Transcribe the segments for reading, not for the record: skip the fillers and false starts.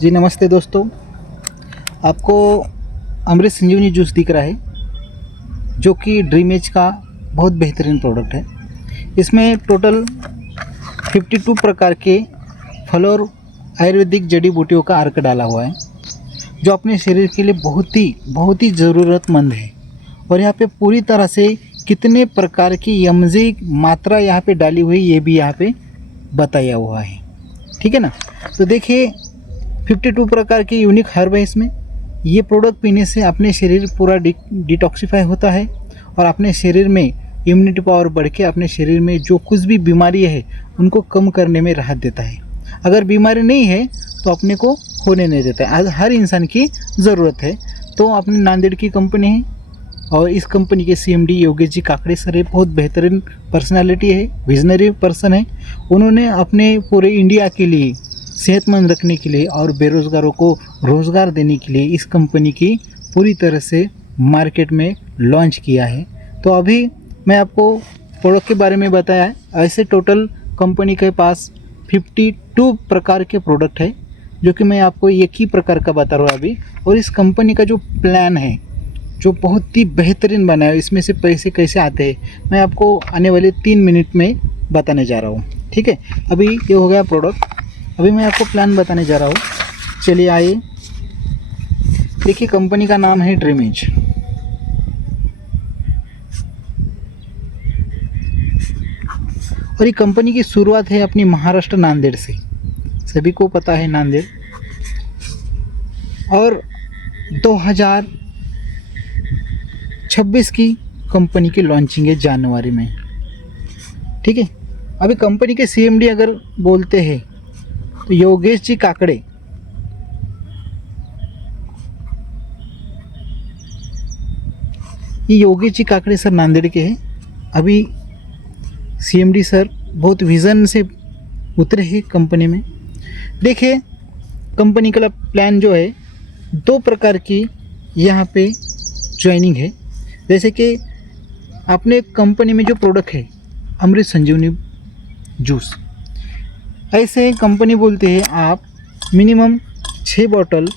जी नमस्ते दोस्तों, आपको अमृत संजीवनी जूस दिख रहा है जो कि ड्रीम एज का बहुत बेहतरीन प्रोडक्ट है। इसमें टोटल 52 प्रकार के फल और आयुर्वेदिक जड़ी बूटियों का अर्क डाला हुआ है जो अपने शरीर के लिए बहुत ही ज़रूरतमंद है। और यहाँ पे पूरी तरह से कितने प्रकार की यमजी मात्रा यहाँ पे डाली हुई ये भी यहाँ पे बताया हुआ है, ठीक है ना। तो देखिए 52 प्रकार के यूनिक हर्ब है इसमें। ये प्रोडक्ट पीने से अपने शरीर पूरा डिटॉक्सिफाई होता है और अपने शरीर में इम्यूनिटी पावर बढ़ के अपने शरीर में जो कुछ भी बीमारी है उनको कम करने में राहत देता है। अगर बीमारी नहीं है तो अपने को होने नहीं देता है। आज हर इंसान की ज़रूरत है। तो अपने नांदेड़ की कंपनी है और इस कंपनी के CMD योगेश जी काकड़े सर है। बहुत बेहतरीन पर्सनालिटी है, विजनरी पर्सन है। उन्होंने अपने पूरे इंडिया के लिए सेहतमंद रखने के लिए और बेरोज़गारों को रोज़गार देने के लिए इस कंपनी की पूरी तरह से मार्केट में लॉन्च किया है। तो अभी मैं आपको प्रोडक्ट के बारे में बताया है। ऐसे टोटल कंपनी के पास 52 प्रकार के प्रोडक्ट है जो कि मैं आपको एक ही प्रकार का बता रहा हूँ अभी। और इस कंपनी का जो प्लान है जो बहुत ही बेहतरीन बना है, इसमें से पैसे कैसे आते हैं मैं आपको आने वाले 3 मिनट में बताने जा रहा हूँ, ठीक है। अभी ये हो गया प्रोडक्ट, अभी मैं आपको प्लान बताने जा रहा हूँ। चलिए आइए, देखिए कंपनी का नाम है ड्रीम एज। और ये कंपनी की शुरुआत है अपनी महाराष्ट्र नांदेड़ से, सभी को पता है नांदेड़। और 2026 की कंपनी की लॉन्चिंग है जनवरी में, ठीक है। अभी कंपनी के CMD अगर बोलते हैं तो योगेश जी काकड़े, ये योगेश जी काकड़े सर नांदेड़ के हैं। अभी CMD सर बहुत विज़न से उतरे हैं कंपनी में। देखिए कंपनी का प्लान जो है 2 प्रकार की यहाँ पे ज्वाइनिंग है। जैसे कि अपने कंपनी में जो प्रोडक्ट है अमृत संजीवनी जूस, ऐसे कंपनी बोलते हैं आप मिनिमम 6 बॉटल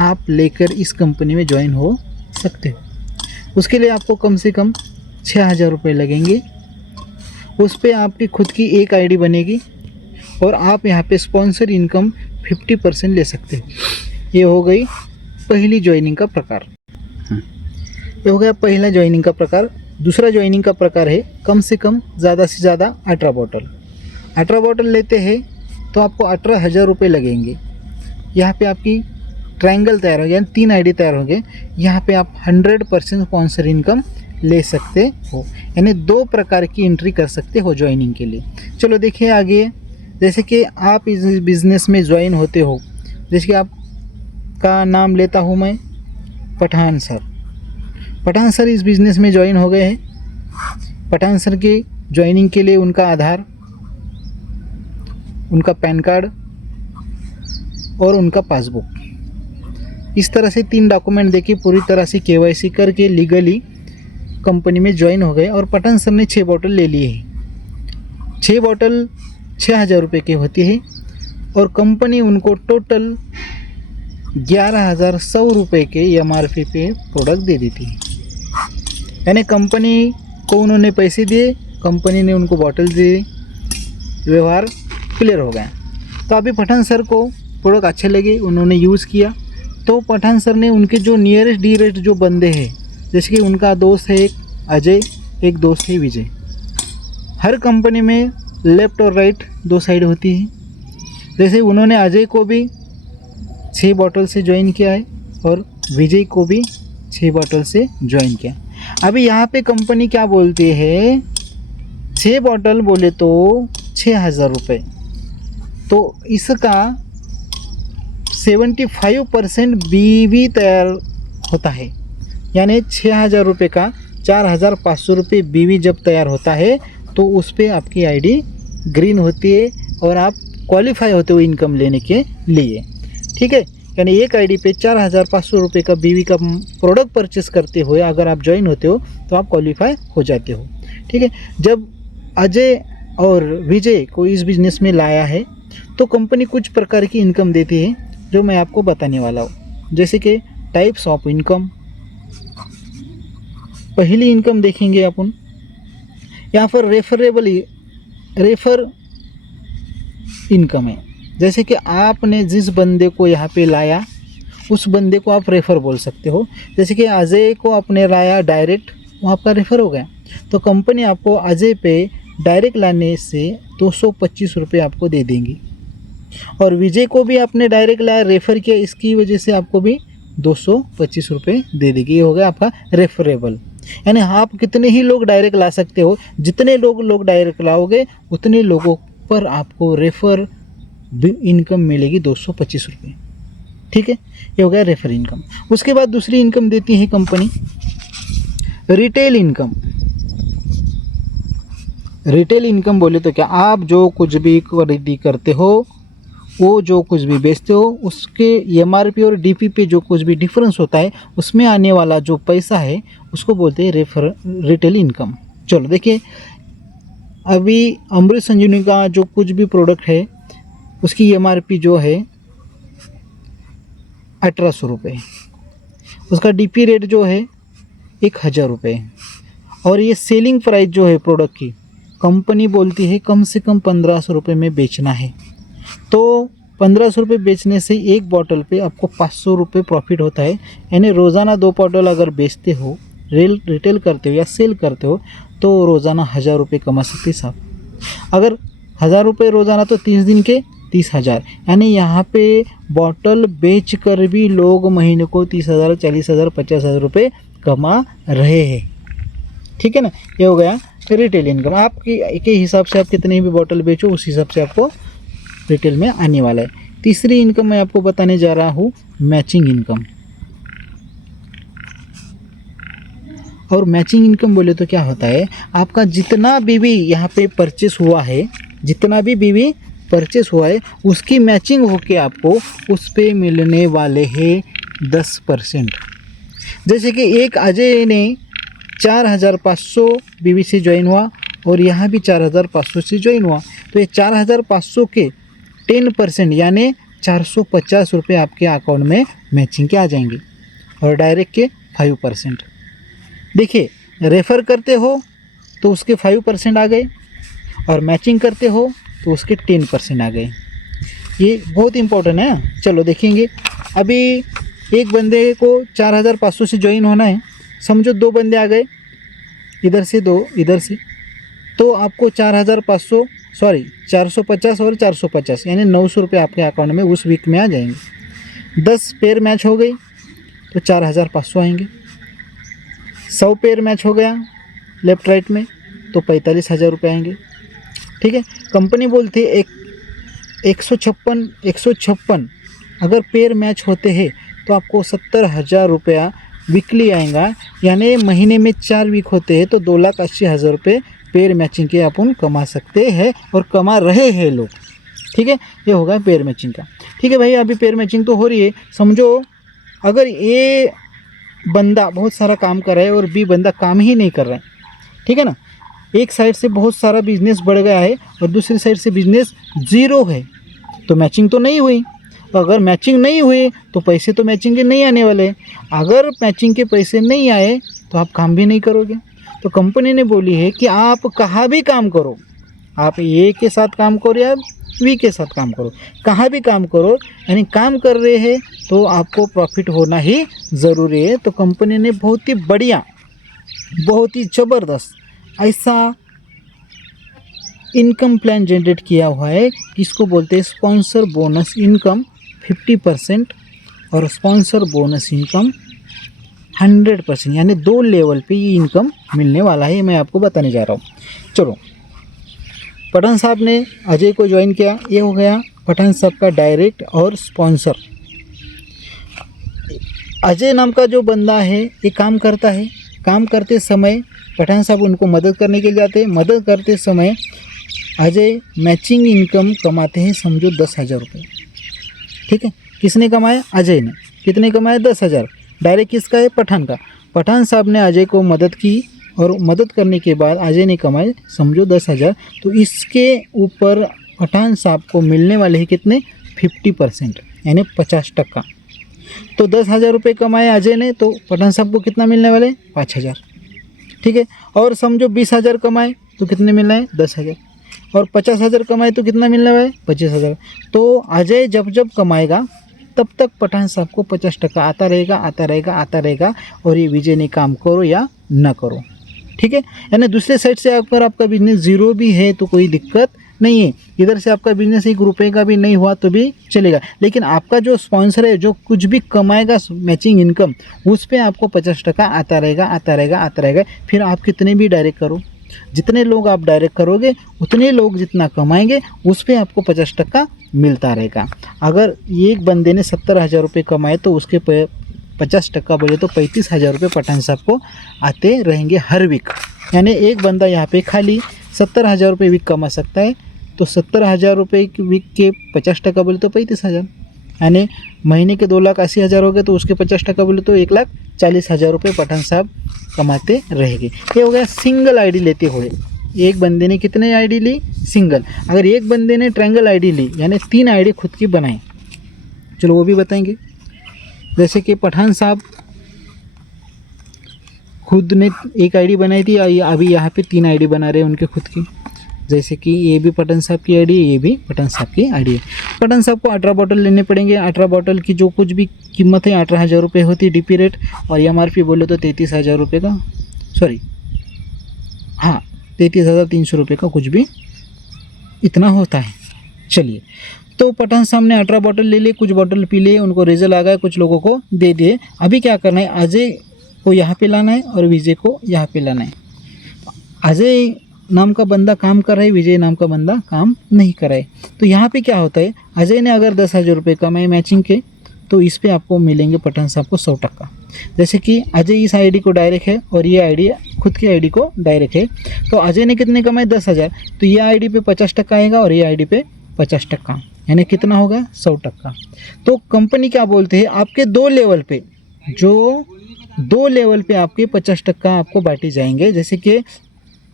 आप लेकर इस कंपनी में ज्वाइन हो सकते हो। उसके लिए आपको कम से कम 6000 रुपये लगेंगे। उस पर आपकी खुद की एक ID बनेगी और आप यहाँ पे स्पॉन्सर इनकम 50% ले सकते हैं। ये हो गई पहली ज्वाइनिंग का प्रकार। ये हो गया पहला ज्वाइनिंग का प्रकार। दूसरा ज्वाइनिंग का प्रकार है कम से कम ज़्यादा से ज़्यादा 18 बॉटल। 18 बॉटल लेते हैं तो आपको 18,000 रुपये लगेंगे। यहाँ पे आपकी ट्रायंगल तैयार हो गया, 3 ID तैयार हो गए। यहाँ पे आप 100% स्पॉन्सर इनकम ले सकते हो, यानी 2 प्रकार की एंट्री कर सकते हो ज्वाइनिंग के लिए। चलो देखिए आगे, जैसे कि आप इस बिज़नेस में ज्वाइन होते हो, जैसे कि आपका नाम लेता हूँ मैं पठान सर। पठान सर इस बिज़नेस में ज्वाइन हो गए हैं। पठान सर के ज्वाइनिंग के लिए उनका आधार, उनका पैन कार्ड और उनका पासबुक, इस तरह से 3 डॉक्यूमेंट देके पूरी तरह से KYC करके लीगली कंपनी में ज्वाइन हो गए। और पठान सर ने 6 बॉटल ले लिए हैं। 6 बॉटल 6000 रुपये की होती है और कंपनी उनको टोटल 11,100 रुपये के MRP पे प्रोडक्ट दे देती है। यानी कंपनी को उन्होंने पैसे दिए, कंपनी ने उनको बॉटल दिए, व्यवहार क्लियर हो गया। तो अभी पठान सर को प्रोडक्ट अच्छे लगे, उन्होंने यूज़ किया। तो पठान सर ने उनके जो नियरेस्ट डीरेस्ट जो बंदे हैं, जैसे कि उनका दोस्त है एक अजय, एक दोस्त है विजय। हर कंपनी में लेफ़्ट और राइट 2 साइड होती है। जैसे उन्होंने अजय को भी 6 बॉटल से ज्वाइन किया है और विजय को भी 6 बॉटल से ज्वाइन किया। अभी यहाँ पे कंपनी क्या बोलती है, 6 बॉटल बोले तो 6000 रुपये, तो इसका 75% BV तैयार होता है। यानी 6000 रुपये का 4500 रुपये BV जब तैयार होता है तो उस पर आपकी ID ग्रीन होती है और आप क्वालिफाई होते हो इनकम लेने के लिए, ठीक है। यानी एक ID पे 4500 रुपये का BV का प्रोडक्ट परचेस करते हुए अगर आप ज्वाइन होते हो तो आप क्वालिफाई हो जाते हो, ठीक है। जब अजय और विजय को इस बिज़नेस में लाया है तो कंपनी कुछ प्रकार की इनकम देती है जो मैं आपको बताने वाला हूँ। जैसे कि टाइप्स ऑफ इनकम। पहली इनकम देखेंगे अपन, यहाँ पर रेफर इनकम है। जैसे कि आपने जिस बंदे को यहाँ पे लाया उस बंदे को आप रेफ़र बोल सकते हो। जैसे कि अजय को आपने लाया डायरेक्ट, वो आपका रेफ़र हो गया। तो कंपनी आपको अजय पे डायरेक्ट लाने से 225 रुपये आपको दे देंगी। और विजय को भी आपने डायरेक्ट लाया, रेफ़र किया, इसकी वजह से आपको भी 225 रुपये दे देगी। ये हो गया आपका रेफरेबल। यानी आप कितने ही लोग डायरेक्ट ला सकते हो, जितने लोग डायरेक्ट लाओगे उतने लोगों पर आपको रेफ़र इनकम मिलेगी 225 रुपये। ठीक है, ये हो गया रेफर इनकम। उसके बाद दूसरी इनकम देती है company retail income. Retail income बोले तो क्या, आप जो कुछ भी खरीदी करते हो, वो जो कुछ भी बेचते हो, उसके एमआरपी और डीपी पे जो कुछ भी डिफरेंस होता है, उसमें आने वाला जो पैसा है उसको बोलते हैं रिटेल इनकम। चलो देखिए, अभी अमृत संजीवनी का जो कुछ भी प्रोडक्ट है उसकी एमआरपी जो है 1800 रुपये, उसका डीपी रेट जो है 1000 रुपये, और ये सेलिंग प्राइस जो है प्रोडक्ट की, कंपनी बोलती है कम से कम 1500 रुपये में बेचना है। तो 1500 रुपये बेचने से एक बॉटल पे आपको 500 रुपये प्रॉफिट होता है। यानी रोज़ाना 2 बॉटल अगर बेचते हो, रिटेल करते हो या सेल करते हो, तो रोज़ाना 1000 रुपये कमा सकते हैं साहब। अगर 1000 रुपये रोज़ाना तो 30 दिन के 30,000। यानी यहाँ पे बॉटल बेच कर भी लोग महीने को 30,000, 40,000, 50,000 रुपये कमा रहे हैं। ठीक है ना, ये हो गया रिटेल इनकम। आपकी के हिसाब से आप कितने भी बॉटल बेचो उस हिसाब से आपको रिटेल में आने वाला है। तीसरी इनकम मैं आपको बताने जा रहा हूँ मैचिंग इनकम। और मैचिंग इनकम बोले तो क्या होता है, आपका जितना भी यहाँ पे परचेस हुआ है, जितना भी परचेस हुआ है उसकी मैचिंग होके आपको उस पे मिलने वाले हैं 10%। जैसे कि एक अजय ने 4500 बीवी से ज्वाइन हुआ और यहाँ भी 4500 से ज्वाइन हुआ, तो ये 4500 के 10% यानी 450 रुपये आपके अकाउंट में मैचिंग के आ जाएंगे, और डायरेक्ट के 5%। देखिए, रेफ़र करते हो तो उसके 5% आ गए, और मैचिंग करते हो तो उसके 10% आ गए। ये बहुत इंपॉर्टेंट है। चलो देखेंगे, अभी एक बंदे को 4500 से ज्वाइन होना है, समझो 2 बंदे आ गए, इधर से 2 इधर से, तो आपको 450 और 450 यानी 900 रुपये आपके अकाउंट में उस वीक में आ जाएंगे। 10 पेयर मैच हो गई तो 4500 आएंगे। 100 पेयर मैच हो गया लेफ़्ट राइट में तो 45,000 रुपये आएंगे। ठीक है, कंपनी बोलती है 156 अगर पेयर मैच होते हैं तो आपको 70,000 रुपया वीकली आएगा। यानी महीने में 4 वीक होते हैं तो 2,80,000 रुपये पेयर मैचिंग के अपन कमा सकते हैं और कमा रहे हैं लोग। ठीक है, ये होगा पेयर मैचिंग का। ठीक है भाई, अभी पेयर मैचिंग तो हो रही है। समझो अगर ए बंदा बहुत सारा काम कर रहा है और बी बंदा काम ही नहीं कर रहा है, ठीक है ना, एक साइड से बहुत सारा बिजनेस बढ़ गया है और दूसरी साइड से बिजनेस ज़ीरो है, तो मैचिंग तो नहीं हुई। तो अगर मैचिंग नहीं हुई तो पैसे तो मैचिंग के नहीं आने वाले। अगर मैचिंग के पैसे नहीं आए तो आप काम भी नहीं करोगे। तो कंपनी ने बोली है कि आप कहाँ भी काम करो, आप ए के साथ काम करो या वी के साथ काम करो, कहाँ भी काम करो, यानी काम कर रहे हैं तो आपको प्रॉफिट होना ही ज़रूरी है। तो कंपनी ने बहुत ही बढ़िया, बहुत ही ज़बरदस्त ऐसा इनकम प्लान जनरेट किया हुआ है, इसको बोलते हैं स्पॉन्सर बोनस इनकम 50% और स्पॉन्सर बोनस इनकम 100%, यानी 2 लेवल पे ये इनकम मिलने वाला है। मैं आपको बताने जा रहा हूँ। चलो, पठान साहब ने अजय को ज्वाइन किया, ये हो गया पठान साहब का डायरेक्ट और स्पॉन्सर। अजय नाम का जो बंदा है ये काम करता है, काम करते समय पठान साहब उनको मदद करने के लिए जाते हैं। मदद करते समय अजय मैचिंग इनकम कमाते हैं, समझो 10,000 रुपये। ठीक है, किसने कमाया? अजय ने। कितने कमाए? 10,000। डायरेक्ट किसका है? पठान का। पठान साहब ने अजय को मदद की और मदद करने के बाद अजय ने कमाए समझो 10,000। तो इसके ऊपर पठान साहब को मिलने वाले हैं कितने? 50% यानी 50%। तो 10,000 रुपये कमाए अजय ने, तो पठान साहब को कितना मिलने वाले? 5,000। ठीक है। और समझो 20,000 कमाए तो कितने मिलना है? 10,000। और 50,000 कमाए तो कितना मिलने वाला है? 25,000। तो अजय जब जब कमाएगा तब तक पठान साहब को 50% आता रहेगा, आता रहेगा, आता रहेगा। और ये विजय ने काम करो या ना करो, ठीक है। यानी दूसरे साइड से अगर आपका बिजनेस जीरो भी है तो कोई दिक्कत नहीं है, इधर से आपका बिजनेस 1 रुपये का भी नहीं हुआ तो भी चलेगा। लेकिन आपका जो स्पॉन्सर है, जो कुछ भी कमाएगा मैचिंग इनकम, उस पर आपको 50% आता रहेगा, आता रहेगा, आता रहेगा। फिर आप कितने भी डायरेक्ट करो, जितने लोग आप डायरेक्ट करोगे उतने लोग जितना कमाएंगे उस पर आपको 50% मिलता रहेगा। अगर एक बंदे ने 70,000 रुपये कमाए तो उसके 50% बोले तो 35,000 रुपये पठान साहब को आते रहेंगे हर वीक। यानी एक बंदा यहाँ पे खाली 70,000 रुपये वीक कमा सकता है, तो 70,000 रुपये वीक के 50% बोले तो 35,000, यानी महीने के 2,80,000 हो गए, तो उसके 50% बोले तो 1,40,000 रुपये पठान साहब कमाते रहेंगे। ये हो गया सिंगल आईडी लेते हुए। एक बंदे ने कितने आईडी ली? सिंगल। अगर एक बंदे ने ट्रायंगल आईडी ली यानी 3 आईडी खुद की बनाई, चलो वो भी बताएंगे। जैसे कि पठान साहब खुद ने एक आईडी बनाई थी, अभी यहाँ पे 3 आईडी बना रहे हैं उनके खुद की। जैसे कि ये भी पठान साहब की आईडी है, ये भी पठान साहब की आईडी है। पठान साहब को 18 बॉटल लेने पड़ेंगे। 18 बॉटल की जो कुछ भी कीमत है 18,000 रुपये होती है डीपी रेट, और MRP बोले तो 33,000 रुपये का, सॉरी हाँ 33,300 रुपये का कुछ भी इतना होता है। चलिए, तो पठान साहब ने 18 बॉटल ले लिए, कुछ बॉटल पी लिए, उनको रिजल्ट आ गया, कुछ लोगों को दे दिए। अभी क्या करना है? अजय को यहाँ पे लाना है और विजय को यहाँ पे लाना है। अजय नाम का बंदा काम कर रहा है, विजय नाम का बंदा काम नहीं कर रहा है। तो यहाँ पे क्या होता है? अजय ने अगर 10,000 रुपये कमाए मैचिंग के, तो इस पे आपको मिलेंगे पठान साहब को 100%। जैसे कि अजय इस आईडी को डायरेक्ट है और ये आईडी खुद की आईडी को डायरेक्ट है, तो अजय ने कितने कमाए? 10,000, तो ये आईडी पे 50% आएगा और ये आईडी पे 50%, यानी कितना होगा? 100%। तो कंपनी क्या बोलते हैं, आपके 2 लेवल पे, जो 2 लेवल पे आपके 50% आपको बांटे जाएंगे। जैसे कि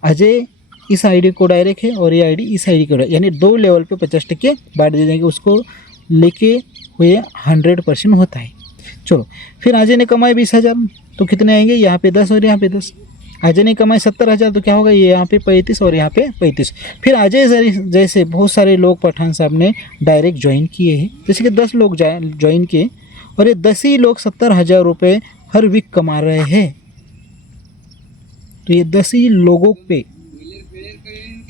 अजय इस आईडी को डायरेक्ट है और ये आईडी इस आईडी को, यानी 2 लेवल पे 50% बांट दिए जाएंगे, उसको लेके हुए 100% होता है। चलो, फिर अजय ने कमाए 20,000, तो कितने आएंगे? यहाँ पे 10 और यहाँ पे 10। अजय ने कमाए 70,000, तो क्या होगा? ये यहाँ पे 35 और यहाँ पे 35। फिर अजय जैसे बहुत सारे लोग पठान साहब ने डायरेक्ट ज्वाइन किए हैं, जैसे कि 10 लोग ज्वाइन किए, और ये 10 ही लोग 70,000 रुपये हर वीक कमा रहे हैं। तो ये 10 ही लोगों पे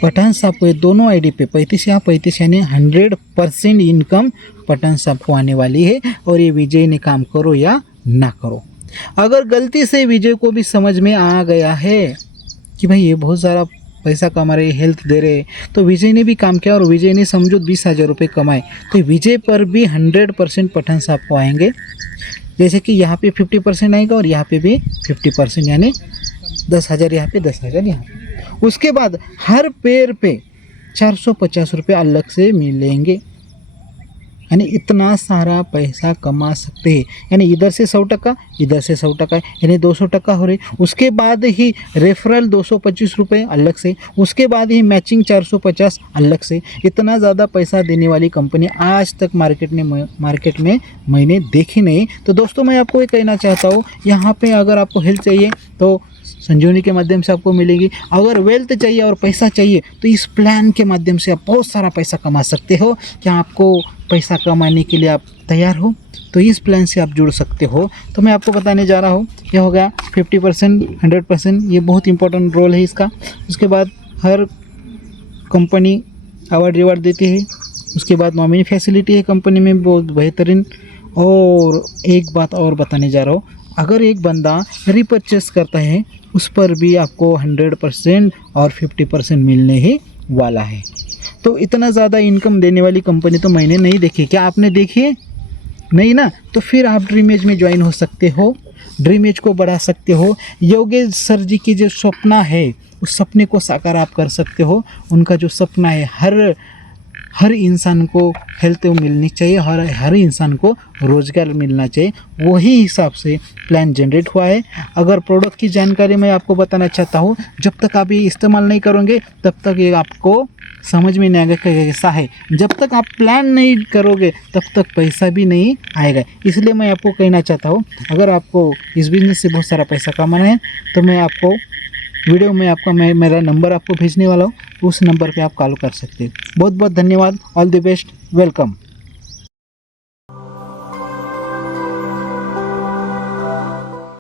पठान साहब को, ये दोनों आईडी पे 35 या 35 यानी 100% इनकम पठान साहब को आने वाली है। और ये विजय ने काम करो या ना करो। अगर गलती से विजय को भी समझ में आ गया है कि भाई ये बहुत सारा पैसा कमा रहे, हेल्थ दे रहे, तो विजय ने भी काम किया और विजय ने समझो 20,000 रुपये कमाए, तो विजय पर भी 100% पठान साहब को आएंगे। जैसे कि यहाँ पे 50% आएगा और यहाँ पे भी 50%, यानी 10,000 यहाँ पे, 10,000 यहाँ पे। उसके बाद हर पेड़ पे 450 रुपये अलग से मिलेंगे, यानी इतना सारा पैसा कमा सकते हैं। यानी इधर से 100%, इधर से 100%, यानी 200% हो रहे। उसके बाद ही रेफरल 225 रुपये अलग से, उसके बाद ही मैचिंग 450 अलग से। इतना ज़्यादा पैसा देने वाली कंपनी आज तक मार्केट में मैंने देखी नहीं। तो दोस्तों, मैं आपको ये कहना चाहता हूँ, यहाँ पे अगर आपको हेल्थ चाहिए तो संजीवनी के माध्यम से आपको मिलेगी। अगर वेल्थ चाहिए और पैसा चाहिए तो इस प्लान के माध्यम से आप बहुत सारा पैसा कमा सकते हो। क्या आपको पैसा कमाने के लिए आप तैयार हो? तो इस प्लान से आप जुड़ सकते हो। तो मैं आपको बताने जा रहा हूँ, यह हो गया 50%, 100%, ये बहुत इंपॉर्टेंट रोल है इसका। उसके बाद हर कंपनी अवार्ड रिवार्ड देती है। उसके बाद नॉमिनी फैसिलिटी है कंपनी में बहुत बेहतरीन। और एक बात और बताने जा रहा हूँ, अगर एक बंदा रिपर्चेस करता है उस पर भी आपको 100% और 50% मिलने ही वाला है। तो इतना ज़्यादा इनकम देने वाली कंपनी तो मैंने नहीं देखी। क्या आपने देखी है? नहीं ना? तो फिर आप ड्रीम एज में ज्वाइन हो सकते हो, ड्रीम एज को बढ़ा सकते हो। योगेश सर जी की जो सपना है उस सपने को साकार आप कर सकते हो। उनका जो सपना है, हर इंसान को हेल्थ मिलनी चाहिए, हर इंसान को रोज़गार मिलना चाहिए, वही हिसाब से प्लान जनरेट हुआ है। अगर प्रोडक्ट की जानकारी मैं आपको बताना चाहता हूँ, जब तक आप ये इस्तेमाल नहीं करोगे तब तक ये आपको समझ में नहीं आएगा कि कैसा है। जब तक आप प्लान नहीं करोगे तब तक पैसा भी नहीं आएगा। इसलिए मैं आपको कहना चाहता हूँ, अगर आपको इस बिज़नेस से बहुत सारा पैसा कमाना है तो मैं आपको वीडियो में मेरा नंबर आपको भेजने वाला हूँ, उस नंबर पे आप कॉल कर सकते हैं। बहुत बहुत धन्यवाद। All the best, welcome.